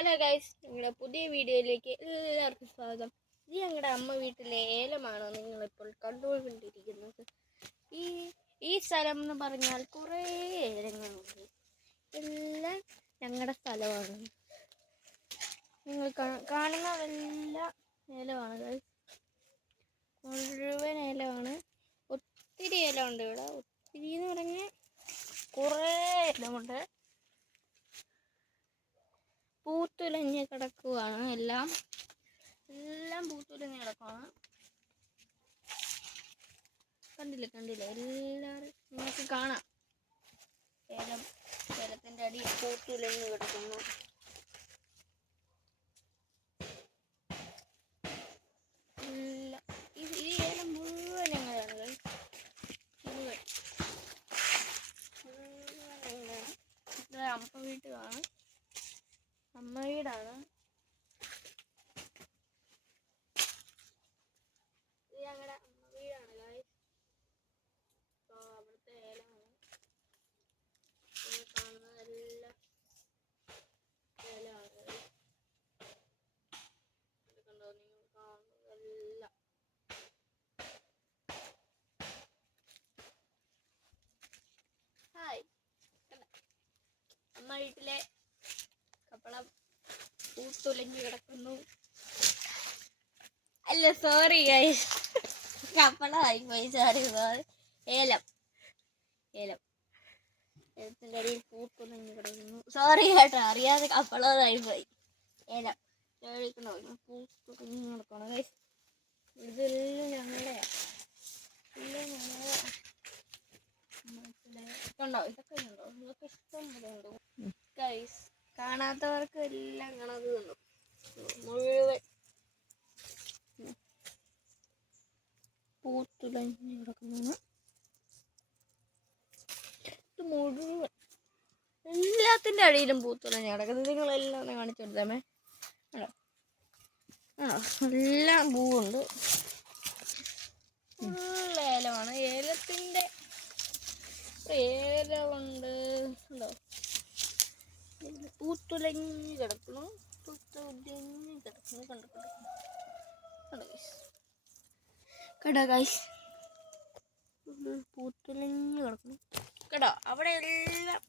Hello guys, നിങ്ങളുടെ പുതിയ വീഡിയോയിലേക്ക് എല്ലാവർക്കും സ്വാഗതം. ഇത് ഞങ്ങളുടെ അമ്മ വീട്ടിലെ ഏലമാണ് നിങ്ങളിപ്പോൾ കണ്ടുകൊണ്ടിരിക്കുന്നത്. ഈ സ്ഥലം എന്ന് പറഞ്ഞാൽ കുറേ ഏലങ്ങളുണ്ട്. എല്ലാം ഞങ്ങളുടെ സ്ഥലമാണ്. നിങ്ങൾ കാണുന്നതെല്ലാം ഏലമാണ് ഗൈസ്. മുഴുവൻ ഏലമാണ്. ഒത്തിരി ഏലമുണ്ട് ഇവിടെ. ഒത്തിരി എന്ന് പറഞ്ഞാൽ കുറേ ഏലമുണ്ട്. പൂത്തുലഞ്ഞ് കിടക്കുവാണ്. എല്ലാം പൂത്തുലഞ്ഞ് കിടക്കുവാണ്. കണ്ടില്ല എല്ലാവരും നിങ്ങൾക്ക് കാണാം. ഏലത്തിൻ്റെ അടി പൂത്തുലഞ്ഞ് കിടക്കുന്നു. ഈ ഏലം മുഴുവൻ ഞങ്ങളാണ്. മുഴുവൻ ഞങ്ങളാണ്. ഇത് അമ്മ വീട്ടിലാണ്. അമ്മ വീടാണ്. ഇത് ഞങ്ങളുടെ അമ്മ വീടാണ് ഗായ്സ്. അപ്പോൾ അവിടുത്തെ ഏലമാണ് കാണുന്നതെല്ലാം. ഏലമാണ്. കണ്ടോ, നിങ്ങൾ കാണുന്നതെല്ലാം. ഹായ്, അമ്മ വീട്ടിലെ കപ്പളം പൂത്തുലഞ്ഞു കിടക്കുന്നു. അല്ല, സോറി ഗൈസ്, കപ്പളമായി പോയി. സോറി. ഏലത്തിൻ്റെ അടിയിൽ പൂത്തുലഞ്ഞു കിടക്കുന്നു. സോറി കേട്ടോ, അറിയാതെ കപ്പളമായി പോയി. ഏലം കഴിക്കണോ? പൂത്തുലഞ്ഞു കിടക്കണം ഗൈസ്. ഇതെല്ലാം ഞങ്ങളുടെയാണ്. കണ്ടോ, ഇതൊക്കെ ഉണ്ടോ? ഇതൊക്കെ ഇഷ്ടം പോലെ ഉണ്ടോ ഗൈസ്? കാണാത്തവർക്ക് എല്ലാം കണത് കണ്ടു. മുഴുവൻ പൂത്തുലഞ്ഞ് കിടക്കുന്നു. ഇത് മുഴുവൻ എല്ലാത്തിൻ്റെ അടിയിലും പൂത്തുലഞ്ഞ് കിടക്കുന്നത്. നിങ്ങളെല്ലാം ഒന്ന് കാണിച്ചു കൊടുത്താമേ. എല്ലാം പൂവുണ്ട്. ഫുൾ ഏലമാണ്. ഏലത്തിൻ്റെ ഏലമുണ്ട്. ഉണ്ടോ? പൂത്തുലഞ്ഞ് കിടക്കുന്നു. കണ്ടോ ഗൈസ്? പൂത്തുലഞ്ഞ് കിടക്കുന്നു. കേട്ടോ, അവിടെ എല്ലാം